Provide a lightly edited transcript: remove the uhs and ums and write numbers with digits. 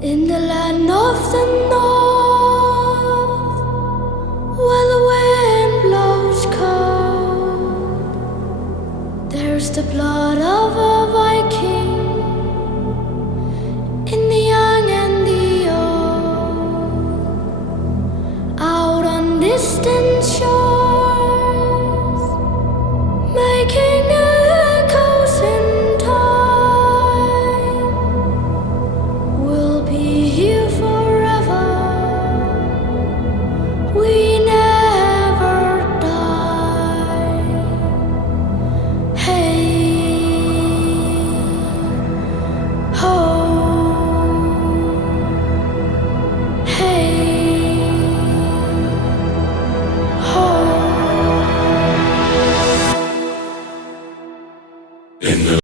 In the land of the north, where the wind blows cold, there's the blood of us.